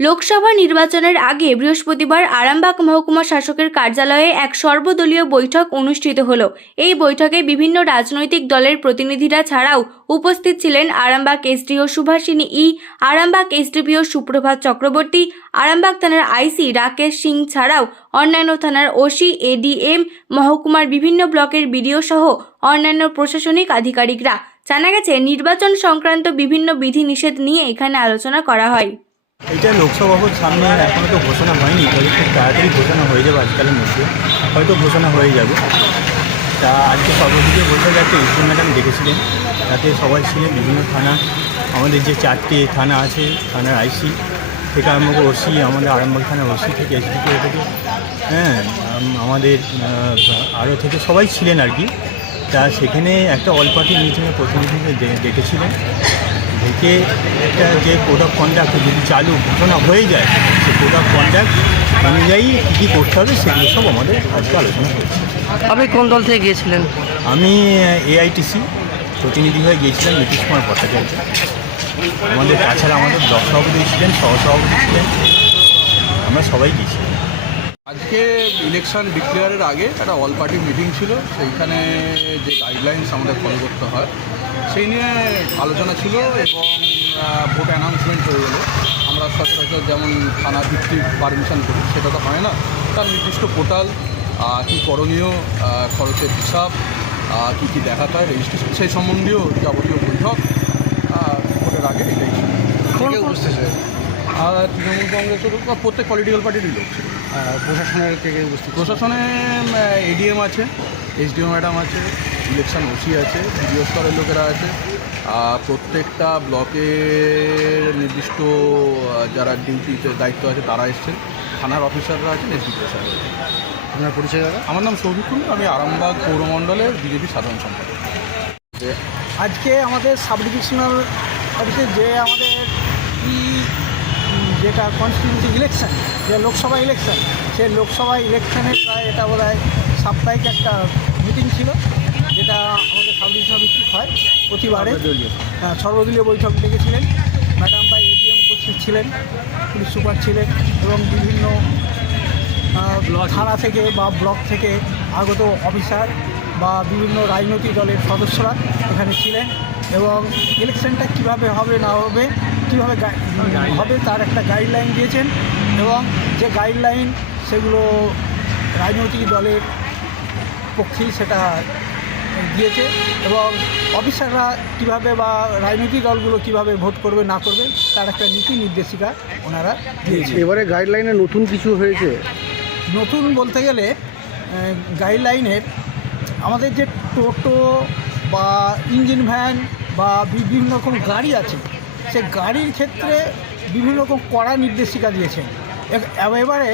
লোকসভা নির্বাচনের আগে বৃহস্পতিবার আরামবাগ মহকুমা শাসকের কার্যালয়ে এক সর্বদলীয় বৈঠক অনুষ্ঠিত হলো। এই বৈঠকে বিভিন্ন রাজনৈতিক দলের প্রতিনিধিরা ছাড়াও উপস্থিত ছিলেন Arambagh SDO Subhashini E, Arambagh SDPO Suprabhat Chakraborty, Arambagh থানার আইসি রাকেশ সিং ছাড়াও অন্যান্য থানার ওসি, এডিএম, মহকুমার বিভিন্ন ব্লকের বিডিও সহ অন্যান্য প্রশাসনিক আধিকারিকরা। জানা গেছে, নির্বাচন সংক্রান্ত বিভিন্ন বিধিনিষেধ নিয়ে এখানে আলোচনা করা হয়। এটা লোকসভা ভোট সামনে এখনও তো ঘোষণা হয়নি তবে খুব তাড়াতাড়ি ঘোষণা হয়ে যাবে আজকালের মধ্যে। হয়তো ঘোষণা হয়ে যাবে। তা আজকে সর্বদিকে গেলে একটা ইসলাম ম্যাডাম দেখেছিলেন তাতে সবাই ছিলেন, বিভিন্ন থানা, আমাদের যে চারটে থানা আছে, থানার আইসি থেকে আরম্ভ ওসি, আমাদের আরামবাগ থানার ওসি থেকে এসডিপিও থেকে হ্যাঁ আমাদের আরও থেকে সবাই ছিলেন আর কি। তা সেখানে একটা অল পার্টি মিটিংয়ে প্রতিনিধিকে ডে- ডেকেছিলেন। ডেকে একটা যে কোড অফ কন্ডাক্ট যদি চালু ঘোষণা হয়ে যায় সেই কোড অফ কন্ডাক্ট অনুযায়ী কী কী করতে হবে সেগুলো সব আমাদের আজকে আলোচনা হয়েছে। আপনি কোন দল থেকে গিয়েছিলেন? আমি এআইটিসি প্রতিনিধি হয়ে গিয়েছিলাম নীতিশ কুমার ভট্টাচার্য। আমাদের তাছাড়া আমাদের ব্লক সভাপতি ছিলেন সহসভাপতি ছিলেন আমরা সবাই গিয়েছিলাম। আজকে ইলেকশন ডিক্লেয়ারের আগে একটা অল পার্টি মিটিং ছিল সেইখানে যে গাইডলাইন্স আমাদের ফলো করতে হয় সেই নিয়ে আলোচনা ছিল এবং ভোট অ্যানাউন্সমেন্ট হয়ে গেলো। আমরা সচরাচর যেমন থানা ভিত্তিক পারমিশন করি সেটা তো হয় না। তার নির্দিষ্ট পোর্টাল কী করণীয় খরচের হিসাব কী কী দেখাতে হয় রেজিস্ট্রেশন সেই সম্বন্ধীয় যাবতীয় বৈঠক ভোটের আগে এটাই ছিল। আর তৃণমূল কংগ্রেসের প্রত্যেক পলিটিক্যাল পার্টিরই লোক ছিল। প্রশাসনের থেকে উপস্থিত প্রশাসনে এডিএম আছে এসডিও ম্যাডাম আছে ইলেকশন ওসি আছে বিডিও স্তরের লোকেরা আছে। আর প্রত্যেকটা ব্লকের নির্দিষ্ট যারা ডিউটিতে দায়িত্ব আছে তারা এসছেন থানার অফিসাররা আছেন এসডিপিও স্যার আপনার পরিচয় দাদা? আমার নাম সৌভিক কুন্ডু আমি আরামবাগ পৌরমণ্ডলের বিজেপি সাধারণ সম্পাদক। আজকে আমাদের সাব ডিভিশনাল অফিসে যে আমাদের ই যেটা কনস্টিটিউন্সি ইলেকশন যে লোকসভা ইলেকশন সেই লোকসভা ইলেকশনের প্রায় এটা বোধ হয় সাপ্তাহিক একটা মিটিং ছিল। আমাদের ডিভিশনাল ভিত্তিক হয় প্রতিবারে। হ্যাঁ, সর্বদলীয় বৈঠক ডেকেছিলেন। ম্যাডাম বা এডিএম উপস্থিত ছিলেন পুলিশ সুপার ছিলেন এবং বিভিন্ন থানা থেকে বা ব্লক থেকে আগত অফিসার বা বিভিন্ন রাজনৈতিক দলের সদস্যরা এখানে ছিলেন এবং ইলেকশনটা কীভাবে হবে না হবে কীভাবে হবে তার একটা গাইডলাইন দিয়েছেন এবং যে গাইডলাইন সেগুলো রাজনৈতিক দলের পক্ষেই সেটা দিয়েছে এবং অফিসাররা কীভাবে বা রাজনৈতিক দলগুলো কীভাবে ভোট করবে না করবে তার একটা নীতি নির্দেশিকা ওনারা দিয়েছে এবারে গাইডলাইনে নতুন কিছু হয়েছে? নতুন বলতে গেলে গাইডলাইনের আমাদের যে টোটো বা ইঞ্জিন ভ্যান বা বিভিন্ন রকম গাড়ি আছে সে গাড়ির ক্ষেত্রে বিভিন্ন রকম কড়া নির্দেশিকা দিয়েছেন। এবারে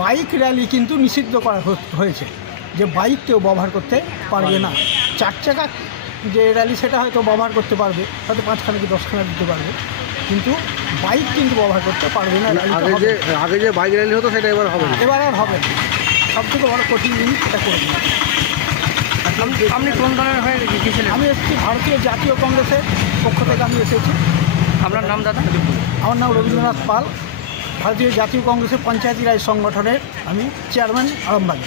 বাইক র্যালি কিন্তু নিষিদ্ধ করা হয়েছে যে বাইক কেউ ব্যবহার করতে পারবে না। চার চাকা যে র্যালি সেটা হয়তো ব্যবহার করতে পারবে হয়তো পাঁচখানা কি দশখানা দিতে পারবে কিন্তু বাইক কিন্তু ব্যবহার করতে পারবে না আগে যে আগে যে বাইক র্যালি হতো সেটা এবার হবে না। এবার আর হবে না। সব থেকে বড় কঠিন জিনিস সেটা করে আপনি কোন দলের হয়ে গিয়েছিলেন আমি এসেছি ভারতীয় জাতীয় কংগ্রেসের পক্ষ থেকে আমি এসেছি। আপনার নাম দাদা? আমার নাম রবীন্দ্রনাথ পাল। ভারতীয় জাতীয় কংগ্রেসের পঞ্চায়েতি রাজ সংগঠনের আমি চেয়ারম্যান আরামবাগী।